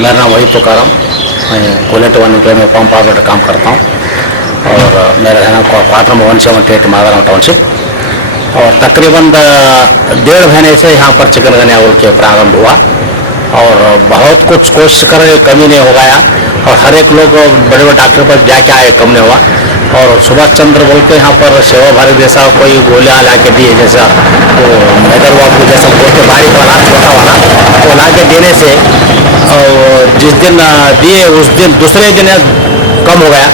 मेरा नाम वही तुकारम, मैं कोलेट 1 में पंप ऑपरेटर काम करता हूँ और मेरा है ना क्वार्टर नंबर 178 मादाराम टाउनशिप। और तकरीबन 1.5 महीने से यहाँ पर चिकनगुनिया के प्रारंभ हुआ और बहुत कुछ कोशिश कर कमी नहीं हो गया और हर एक लोग बड़े बड़े डॉक्टर पर जाके आए, कम नहीं हुआ। और सुभाष चंद्र बोल के यहाँ पर सेवा भारत जैसा कोई गोलियाँ ला के दिए, जैसा वो मैदर वापू जैसा बोलते बारीक वाला छोटा वाला वो ला के देने से जिस दिन दिए उस दिन दूसरे दिन कम हो गया।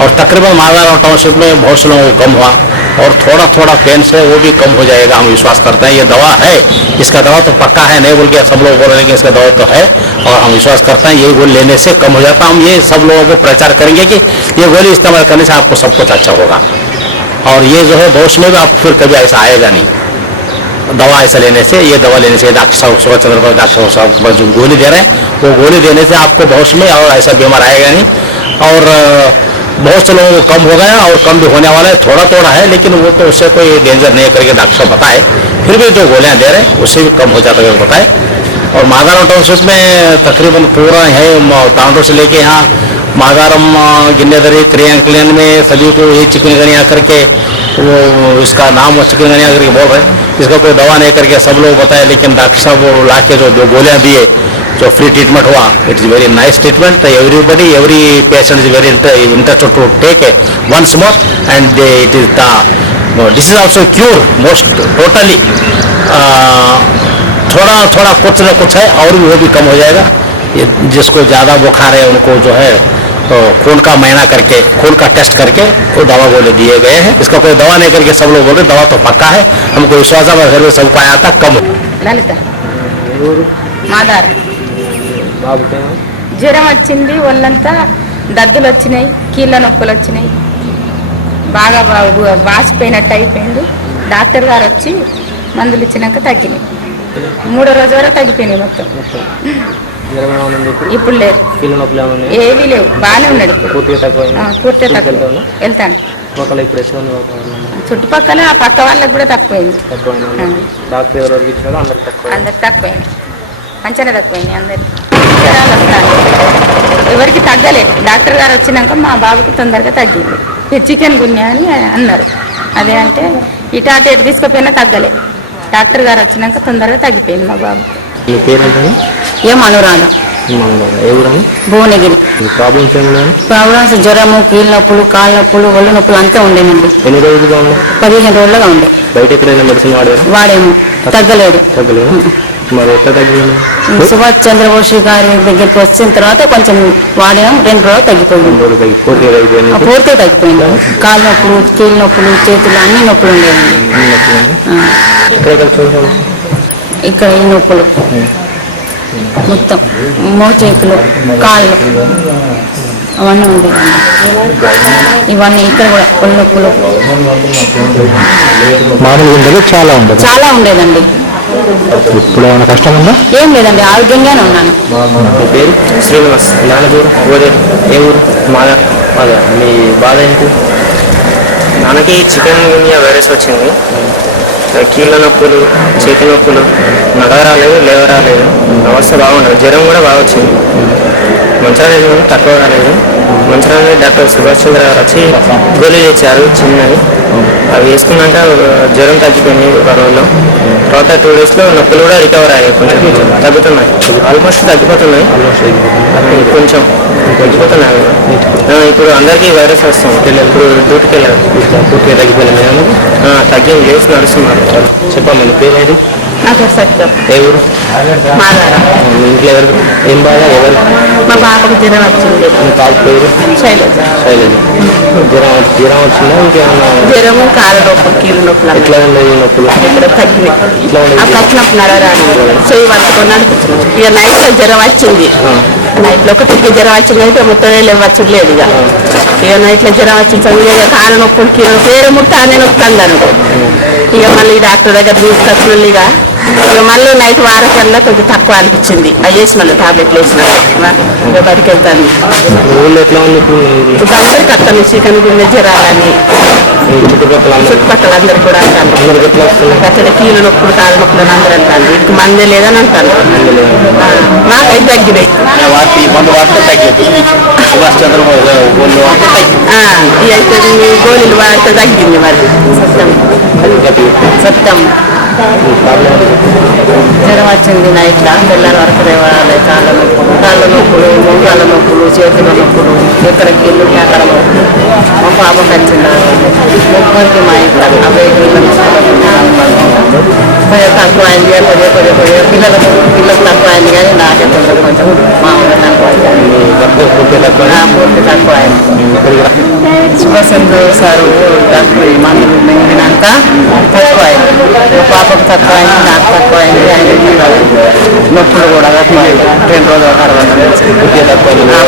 और तकरीबन मादाराम टाउनशिप में बहुत से लोगों को कम हुआ और थोड़ा थोड़ा पेन से वो भी कम हो जाएगा, हम विश्वास करते हैं। ये दवा है, इसका दवा तो पक्का है, नहीं बोल के सब लोग बोल रहे हैं कि इसका दवा तो है और हम विश्वास करते हैं ये गोली लेने से कम हो जाता। हम ये सब लोगों को प्रचार करेंगे कि ये गोली इस्तेमाल करने से आपको सब कुछ अच्छा होगा और ये जो है भविष्य में भी आप फिर कभी ऐसा आएगा नहीं। दवा ऐसा लेने से, ये दवा लेने से डॉक्टर साहब सुभाष चंद्र डॉक्टर साहब जो गोली दे रहे हैं वो गोली देने से आपको भविष्य में और ऐसा बीमार आएगा नहीं। और बहुत से लोगों को कम हो गया और कम भी होने वाला है, थोड़ा थोड़ा है, लेकिन वो तो उससे कोई डेंजर नहीं करके डॉक्टर साहब बताए, फिर भी जो गोलियाँ दे रहे हैं उससे भी कम हो जाता है बताए। और मादाराम टाउनशिप में तकरीबन पूरा है तांडो से लेके यहाँ मादाराम गिन्नेदरी त्रियांकलियन में सभी को ये चिकनगुनिया करके वो इसका नाम चिकनगुनिया करके बोल रहे हैं। इसका कोई दवा नहीं करके सब लोग बताए, लेकिन डॉक्टर साहब वो ला के जो गोलियाँ दिए, जो फ्री ट्रीटमेंट हुआ, it is very nice treatment. Everybody every patient is very interested to take once more and it is the this is also cure most totally. थोड़ा थोड़ा कुछ ना कुछ है और वो भी कम हो जाएगा। ये जिसको ज़्यादा बुखार है उनको जो है तो खून का महीना करके, खून का टेस्ट करके वो दवा गोले दिए गए हैं। इसका कोई दवा नहीं करके सब लोग बोल रहे दवा तो पक्का है, हमको विश्वास है, घर में सबको आया था कम। లలిత మాదార జ్వరం వచ్చింది, ఒళ్ళంతా దద్దులు వచ్చినాయి, కీళ్ళ నొప్పులు వచ్చినాయి, బాగా వాసిపోయినట్టు అయిపోయింది. డాక్టర్ గారు వచ్చి మందులు ఇచ్చినాక తగ్గినాయి. 3వ రోజు వరకు తగ్గిపోయినాయి మొత్తం. ఇప్పుడు లేదు, ఏవీ లేవు, బాగానే ఉన్నాడు ఇప్పుడు, పూర్తిగా తక్కువ వెళ్తాను. చుట్టుపక్కల ఆ పక్క వాళ్ళకి కూడా తక్కువైంది, అందరికి తక్కువైంది, మంచిగా తక్కువైంది అందరికి. జ్వరాలు వస్తాను, ఎవరికి తగ్గలే. డాక్టర్ గారు వచ్చినాక మా బాబుకి తొందరగా తగ్గింది. చికెన్ గున్యా అని అన్నారు, అదే అంటే ఇటు అటు ఎటు తీసుకుపోయినా తగ్గలే. డాక్టర్ గారు వచ్చినాక తొందరగా తగ్గిపోయింది మా బాబు. ఏం అనురాధ, భువనగిరి. ప్రాబ్లమ్స్ జ్వరము, కీళ్ళ నొప్పులు, కాళ్ళ నొప్పులు, ఒళ్ళు నొప్పులు అంతా ఉండేనండి. 15 రోజులుగా ఉండే. బయట ఎక్కడైనా మెడిసిన్ వాడేమో తగ్గలేదు. సుభాష్ చంద్రబోస్ గారి దగ్గరికి వచ్చిన తర్వాత కొంచెం వాడాము, 2 రోజులు తగ్గిపోయింది, పూర్తిగా తగ్గిపోయింది. కాళ్ళ నొప్పులు, కీళ్ళ నొప్పులు, చేతులు అన్ని నొప్పులు ఉండేవండి. ఇక్కడ ఈ నొప్పులు మొత్తం మోచేతులు, కాళ్ళు అవన్నీ ఉండేవండి. ఇవన్నీ ఇక్కడ కూడా ఒళ్ళు నొప్పులు చాలా ఉండేదండి. ఇప్పుడు ఏమైనా కష్టం ఉందా? ఏం లేదండి, ఆరోగ్యంగానే ఉన్నాను. పేరు శ్రీనివాస్, నాన్నపూరు, ఏ ఊరు? మాదా. మీ బాధ ఏంటి? నాన్నకి చికెన్ గున్యా వైరస్ వచ్చింది. కీళ్ళ నొప్పులు, చేతి నొప్పులు, నడవరాలేదు, లేవరాలేదు, అవస్థ బాగుండదు. జ్వరం కూడా బాగా వచ్చింది, మంచిగా తక్కువ కాలేదు. మంచిగా డాక్టర్ సుభాష్ చంద్ర గారు వచ్చి గోళీలు ఇచ్చారు చిన్నవి, అవి వేసుకున్నాక జ్వరం తగ్గిపోయింది 1 రోజులో. తర్వాత 2 డేస్లో నొప్పులు కూడా రికవర్ అయ్యాయి, కొంచెం తగ్గుతున్నాయి, ఆల్మోస్ట్ తగ్గిపోతున్నాయి, కొంచెం తగ్గిపోతున్నాయి. ఇప్పుడు అందరికీ వైరస్ వస్తుంది. ఇప్పుడు డ్యూటీకి వెళ్ళారు, పూర్తిగా తగ్గిపోయింది, తగ్గి లేచి నడుస్తున్నారు. చెప్పమ్మా నీ పేరు ఏది? నా పేరు సత్యం. ఏ ఊరు? మాదార. మీ ఇంట్లో ఎవరు? ఏం బాగా ఎవరు? మా బాబుకి జ్వరం వచ్చింది. మీ పాప పేరు? శైలజ. జ్వరం వచ్చిందా ఇంకేమన్నా? జ్వరము, కాళ్ళ నొప్పులు, కీళ్ళ నొప్పులు. ఎట్లా ఉండేది నొప్పులు? ఇక్కడ తగ్గినాయి. ఆ తగ్గినప్పుడు నడవరాని చెయ్యి పట్టుకొని నడిపించింది. ఇక నైట్లో జ్వరం వచ్చింది, నైట్లో ఒకటి జ్వరం వచ్చింది అయితే మొత్తం లేవచ్చు లేదు. ఇక నైట్లో జ్వరం వచ్చింది, ఇక కాళ్ళ నొప్పులు, కీళ్ళ నొప్పులు, వేరే ముట్ట అనే నొప్పులు అందరు. ఇక మళ్ళీ డాక్టర్ దగ్గర తీసుకొచ్చిన ఇక ఇక మళ్ళీ నైట్ వారకల్లా కొద్దిగా తక్కువ అనిపించింది అవి వేసి మళ్ళీ టాబ్లెట్లు వేసిన ఇక బయటకు వెళ్తాను ఊళ్ళో ఎట్లా ఉంది ఇప్పుడు ఇప్పుడు అందరికి అత్తలు చికెన్ గుండె జ్వరాలని చుట్టుపక్కల అందరు కూడా అంటాను అందరికి ఎట్లా వస్తుంది అక్కడ కీళ్ళు నొప్పులు కాళ్ళ నొప్పులు అని అందరూ అంటాను ఇంక మందే లేదని అంటాను నాకైతే తగ్గినాయి వాటి మందు వాడితే తగ్గింది సుభాష్ చంద్రబోస్ గోళ్ళు అంటే తగ్గింది ఇవి అయితే గోళీలు వాడితే తగ్గింది మరి సత్యం జ్వరం వచ్చింది నైట్లో పిల్లల వరకు రేవాలి కాళ్ళ నొప్పులు మోకాళ్ళ నొప్పులు చేతుల నొప్పులు ఎక్కడికి ఇల్లు అక్కడ నొప్పులు మా పాపకి వచ్చింది ముగ్గురికి మా ఇంట్లో అవే తక్కువ అయింది కొద్దిగా పిల్లలకు తక్కువ అయింది కానీ నాకే కొంచెం మామూలుగా తక్కువ అయింది పూర్తి తక్కువ అయింది సుభాష్ సారు డాక్టర్ మందులు మింగినాక తక్కువ అయింది పాపకు తక్కువ అయింది నాకు తక్కువ అయింది ఆయనకి నొప్పులు కూడా తక్కువ అయింది 2 రోజుల తర్వాత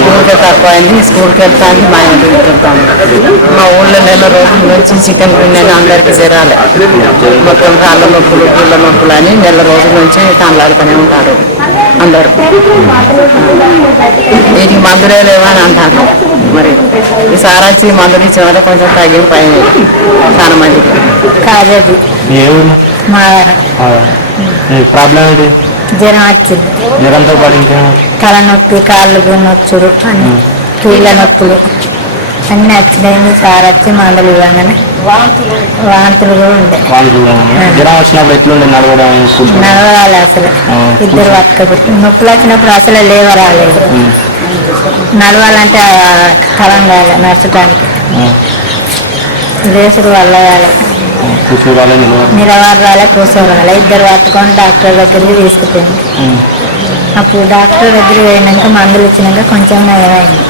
పూర్తి తక్కువ అయింది స్కూల్కి వెళ్తాను మా ఇంటికి వెళ్తాను మా ఊళ్ళో నెల రోజుల నుంచి చికెన్ గుండెని అందరికీ జరాలి మొత్తం కాళ్ళ నొప్పులు కీళ్ళ నొప్పులు అని నెల రోజుల నుంచి తాండ్లాడుతూనే ఉంటారు అందరూ వీటికి మందులే లేవా అని అంటారు మరి ఈసారి వచ్చి మందులు ఇచ్చిన వల్ల కొంచెం తగ్గింపు అయింది చాలా మందికి కాదేది ఏ ఊరు మా ప్రాబ్లం ఏంటి జ్వరం వచ్చింది జ్వరంతో పాటు ఇంకేమో తలనొప్పి కాళ్ళు నొచ్చుడు అని కీళ్ళ నొప్పులు అన్నీ వచ్చినాయి సార్ వచ్చి మందులు ఇవ్వగానే వాంతులు కూడా ఉండే జ్వరం వచ్చినప్పుడు ఎట్లుండే నడవడం నడవాలి అసలు ఇద్దరు పట్టుకపోతే నొప్పులు వచ్చినప్పుడు అసలు లేవరాలేదు నడవాలంటే కలం కాలే నడచడానికి లేసుడు వల్ల నిలవరాలే కూర్చోరాలే ఇద్దరు పట్టుకొని డాక్టర్ దగ్గరికి తీసుకుపోయింది అప్పుడు డాక్టర్ దగ్గరికి పోయినాక మందులు ఇచ్చినాక కొంచెం నయమైంది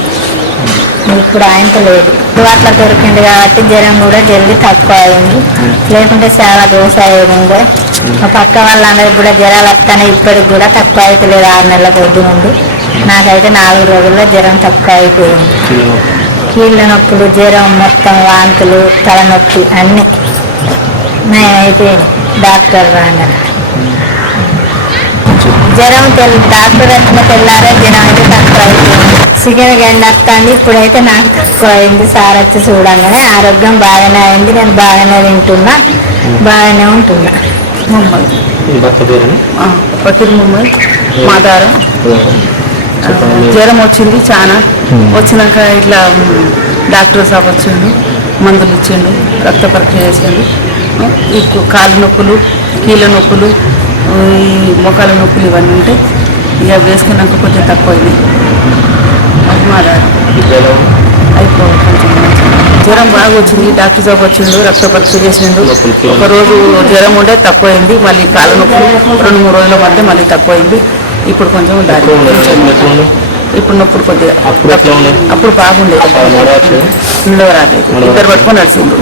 ఇప్పుడు ఆయనతో లేదు అట్లా దొరికింది కాబట్టి జ్వరం కూడా జల్దీ తక్కువ అయింది లేకుంటే చాలా దోశ అయ్యింది మా పక్క వాళ్ళందరికి కూడా జ్వరాలు వస్తానే ఇప్పటికి కూడా తక్కువ అవుతలేదు 6 నెలల పొద్దు నుండి నాకైతే 4 రోజుల్లో జ్వరం తక్కువ అయిపోయింది కీళ్ళ నొప్పులు జ్వరం మొత్తం వాంతులు తలనొప్పి అన్నీ నయం అయిపోయింది డాక్టర్ రాగా జ్వరం డాక్టర్ వచ్చిన తెల్లారే జ్వరం అయితే తక్కువ అయిపోయింది చికెన్ గండి వస్తుంది ఇప్పుడైతే నాకు తక్కువ అయింది సార్ వచ్చి చూడంగానే ఆరోగ్యం బాగానే అయింది నేను బాగానే తింటున్నా బాగానే ఉంటున్నా పకీర్ ముమ్మల్ మాదారం జ్వరం వచ్చింది చాలా వచ్చినాక ఇట్లా డాక్టర్ సాబ్ వచ్చిండు మందులు ఇచ్చిండు రక్త పరీక్ష చేసిండు ఈ కాళ్ళ నొప్పులు కీళ్ళ నొప్పులు ఈ మొక్కల నొప్పులు ఇవన్నీ ఉంటాయి ఇక వేసుకున్నాక కొంచెం తక్కువ అయింది కొంచెం జ్వరం బాగా వచ్చింది డాక్టర్ సాబ్ వచ్చిండు రక్త పరీక్ష చేసిండు ఒకరోజు జ్వరం ఉంటే తక్కువ అయింది మళ్ళీ కాళ్ళ నొప్పులు 2-3 రోజుల మధ్య మళ్ళీ తక్కువ అయింది ఇప్పుడు కొంచెం ఇప్పుడు నొప్పుడు కొద్దిగా అప్పుడు బాగుండేది రాలేదు ఇద్దరు పట్టుకొని నడిచింది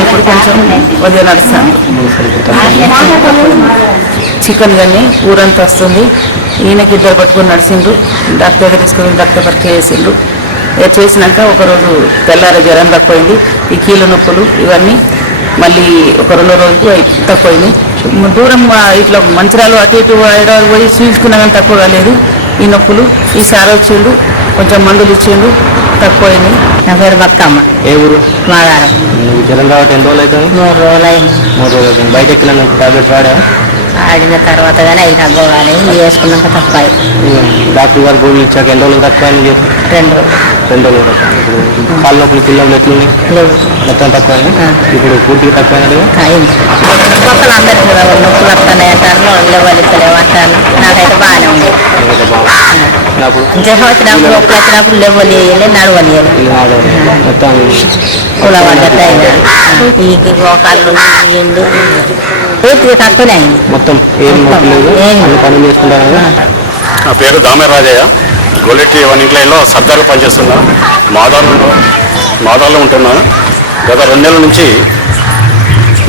ఇప్పుడు కొంచెం కొద్దిగా నడుస్తాను చికెన్ కానీ ఊరంతా వస్తుంది ఈయనకి ఇద్దరు పట్టుకొని నడిచిండ్రు డాక్టర్ దగ్గర తీసుకొని రక్త పరీక్ష చేసిండ్రు చేసినాక ఒకరోజు తెల్లారి జ్వరం తక్కువైంది ఈ కీళ్ళ నొప్పులు ఇవన్నీ మళ్ళీ ఒక 2 రోజులకు తక్కువైంది దూరం ఇట్లా మంచిరాలు అటు ఇటు హైదరాబాద్ పోయి చూసుకున్నా కానీ తక్కువ కాలేదు ఈ నొప్పులు ఈసారి వచ్చిండు కొంచెం మందులు ఇచ్చిండు తక్కువైంది నా పేరు బక్కమ్మ ఏ ఊరు మాదారం జ్వరం కాబట్టి ఎన్ని రోజులు అవుతుంది 3 రోజులు అయింది 3 రోజులు అవుతుంది బయట ఎక్కిన టాబ్లెట్స్ వాడా ఆడిన తర్వాత కానీ అవి తక్కువ కాలేదు వేసుకున్నాక తక్కువ అయింది డాక్టర్ గారు గోళీలు ఇచ్చాక ఎన్ని రోజులు తక్కువ అయింది 2 రోజులు 2 రోజులు తక్కువ కాళ్ళ నొప్పులు పిల్లలు ఎట్లున్నాయి లేవు మొత్తం తక్కువ ఇప్పుడు పూర్తిగా తక్కువ అయింది పక్కన అందరికీ నొప్పులు వస్తున్నాయి అంటారు లేవాలి ఇస్తలేవు అంటారు నాకైతే బాగానే ఉంది జ్వరం వచ్చినప్పుడు నొప్పులు వచ్చినప్పుడు లేవలేయలే నడవలేయలే మొత్తం కుల పడ్డట్టు అయినా ఈ మోకాళ్ళు ఇల్లు పూర్తిగా తక్కువనే అయింది మొత్తం ఏం నొప్పి లేదు అన్ని పనులు చేసుకుంటారు నా పేరు దామర్ రాజయ్య గోలెట్టి 1 ఇంట్లో సర్దారు పనిచేస్తున్నా మాదారంలో ఉంటున్నాను గత 2 నెలల నుంచి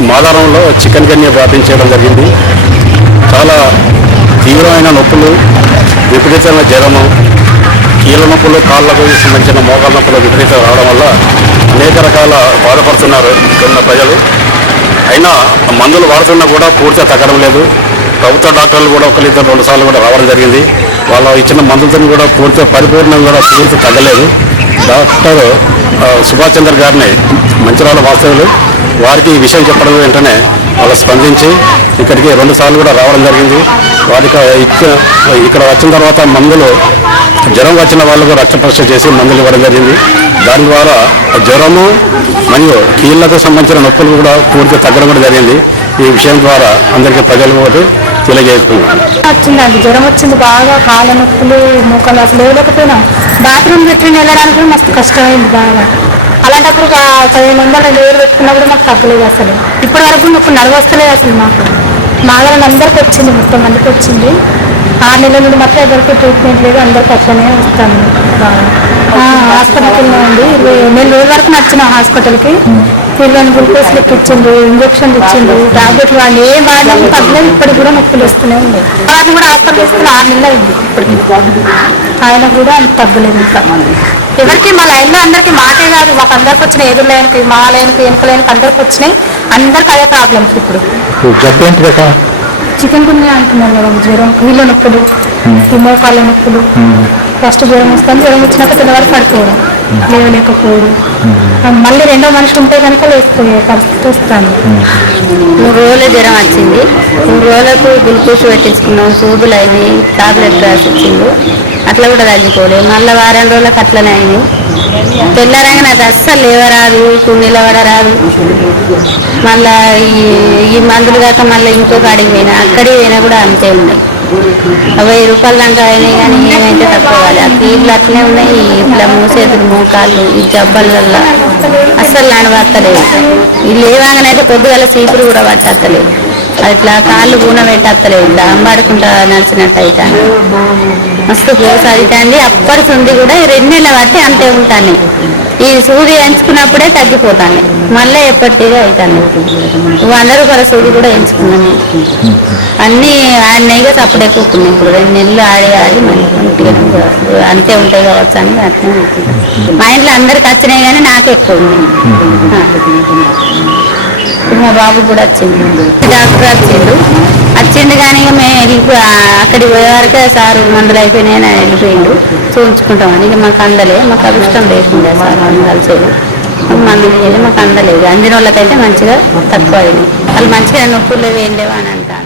మాదారంలో చికెన్ గన్య వ్యాపించడం జరిగింది చాలా తీవ్రమైన నొప్పులు విపరీతమైన జ్వరము కీళ్ళ నొప్పులు కాళ్ళకు సంబంధించిన మోకాళ్ళ నొప్పులు విపరీతంగా రావడం వల్ల అనేక రకాల బాధపడుతున్నారు ఇక్కడున్న ప్రజలు. 2 నెలల నుంచి చికెన్ గన్య వ్యాపించడం జరిగింది చాలా తీవ్రమైన నొప్పులు విపరీతమైన జ్వరము కీళ్ళ నొప్పులు కాళ్ళకు సంబంధించిన మోకాళ్ళ నొప్పులు విపరీతంగా రావడం వల్ల అనేక రకాల బాధపడుతున్నారు ఇక్కడున్న ప్రజలు. అయినా మందులు వాడుతున్నా కూడా పూర్తిగా తగ్గడం లేదు. ప్రభుత్వ డాక్టర్లు కూడా ఒకరిద్దరు 2 సార్లు కూడా రావడం జరిగింది. వాళ్ళు ఇచ్చిన మందులతో కూడా పూర్తిగా పరిపూర్ణంగా కూడా పూర్తి తగ్గలేదు. డాక్టర్ సుభాష్ చంద్ర గారిని మంచిర్యాల వాస్తవులు వారికి ఈ విషయం చెప్పడం వెంటనే వాళ్ళు స్పందించి ఇక్కడికి 2 సార్లు కూడా రావడం జరిగింది. వారికి ఇక్కడ వచ్చిన తర్వాత మందులు జ్వరం వచ్చిన వాళ్ళకు రక్త పరీక్ష చేసి మందులు ఇవ్వడం జరిగింది. దాని ద్వారా జ్వరము మరియు కీళ్ళకు సంబంధించిన నొప్పులు కూడా పూర్తిగా తగ్గడం కూడా జరిగింది. ఈ విషయం ద్వారా అందరికీ ప్రజలు కూడా తెలియజేసుకున్నాను. వచ్చిందండి, జ్వరం వచ్చింది బాగా, కాళ్ళ నొప్పులు, మోకాలు అసలు లేవలేకపోయినా. బాత్రూమ్ పెట్టి వెళ్ళడానికి కూడా మస్తు కష్టమైంది బాగా. అలాంటప్పుడు 1500 2000 పెట్టుకున్నా కూడా మాకు తగ్గలేదు అసలు. ఇప్పటి వరకు నొప్పి నడవస్తలేదు అసలు మాకు. మాగలని అందరికి వచ్చింది, మొత్తం మందికి వచ్చింది. 6 నెలల నుండి మాత్రం ఎవరికి ట్రీట్మెంట్ లేదు, అందరికి అట్లనే వస్తాను బాగా. హాస్పిటల్కి వెళ్ళామండి, 20 నెల రోజుల వరకు నచ్చిన హాస్పిటల్కి. 20 గ్లూకోజ్లు ఇచ్చిండ్రు, ఇంజక్షన్లు ఇచ్చిండ్రు, టాబ్లెట్లు వాళ్ళు ఏం వాడినా తగ్గలేదు. ఇప్పటికి కూడా నొప్పులు వస్తూనే ఉన్నాయి. వాళ్ళు కూడా హాస్పిటల్ వస్తున్న 6 నెలలు అయింది ఇప్పటికి. ఆయన కూడా అంత తగ్గలేదు. ఇంకా ఎవరికి మా లైన్లో అందరికీ మాకే కాదు, మాకు అందరికి వచ్చినాయి. ఎదురు లైన్కి, మా లైన్కి, వెనుక లైన్కి అందరికి వచ్చినాయి. అందరికి అదే ప్రాబ్లమ్స్ ఇప్పుడు. చికెన్ గున్యా అంటున్నారు మేడం, జ్వరం, కీళ్ళ నొప్పులు, ఈ మోకాళ్ళ నొప్పులు. ఫస్ట్ జ్వరం వస్తుంది, జ్వరం వచ్చినాక తెల్లవారు పడిపోవడం, లేవలేకపోవడం. మళ్ళీ రెండో మనిషి ఉంటే కనుక లేకపోయే పరిస్థితి వస్తుంది. 3 రోజుల జ్వరం వచ్చింది. 3 రోజులకు గ్లూకోజ్ పెట్టించుకున్నాం, సూదులు అయినాయి, టాబ్లెట్ రాసి ఇచ్చిండు. అట్లా కూడా తగ్గిపోలేదు. మళ్ళీ వారం రోజులకు అట్లనే అయినాయి. తెల్లారంగా నాకు అస్సలు లేవరాదు, నిలబడరాదు. మళ్ళా ఈ మందులు కాక మళ్ళీ ఇంకొక అడిగి పోయినా, అక్కడికి పోయినా కూడా అంతే ఉన్నాయి. 1000 రూపాయల దాకా అయినాయి కానీ ఏమైతే తక్కువాలి. ఆ కీళ్ళు అట్లనే ఉన్నాయి. ఇట్లా మూసేతులు, మోకాళ్ళు, ఈ జబ్బల అస్సలు నడవత్తలేదు. ఈ లేవాగానైతే పొద్దుగల సీపురు కూడా పట్టలేదు. అట్లా కాళ్ళు పూన పెట్టలేదు. ఇట్లా అంబాడుకుంటా నడిచినట్టు అవుతాను. మస్తు గోస అవుతుంది. అప్పటి సుంది కూడా 2 నెలల బట్టి అంతే ఉంటాను. ఈ సూది ఎంచుకున్నప్పుడే తగ్గిపోతాను. మళ్ళీ ఎప్పటిగా అవుతాను. 100 రూపాయల సూది కూడా ఎంచుకున్నాను. అన్నీ ఆడినాయిగా తప్పుడే కూకున్నాయి. ఇప్పుడు 2 నెలలు ఆడి మళ్ళీ అంతే ఉంటాయి కావచ్చు అని అట్లే ఉంటుంది. మా ఇంట్లో అందరికి వచ్చినాయి కానీ నాకు ఎక్కువ ఉంది. మా బాబు కూడా వచ్చింది. డాక్టర్ వచ్చిండు కానీ మేము అక్కడికి పోయే వరకే సారు మందులు అయిపోయినాయి అని వెళ్ళిపోయిండు. చూపించుకుంటామని ఇక మాకు అందలే, మాకు అదృష్టం లేకుండా సార్ మందు కలిసేది. మందులు చేయాలి, మాకు అందలేదు. అందిన వాళ్ళకైతే మంచిగా తక్కువ అయినాయి. వాళ్ళు మంచిగా నొప్పులు ఏం లేవు అని అంటారు.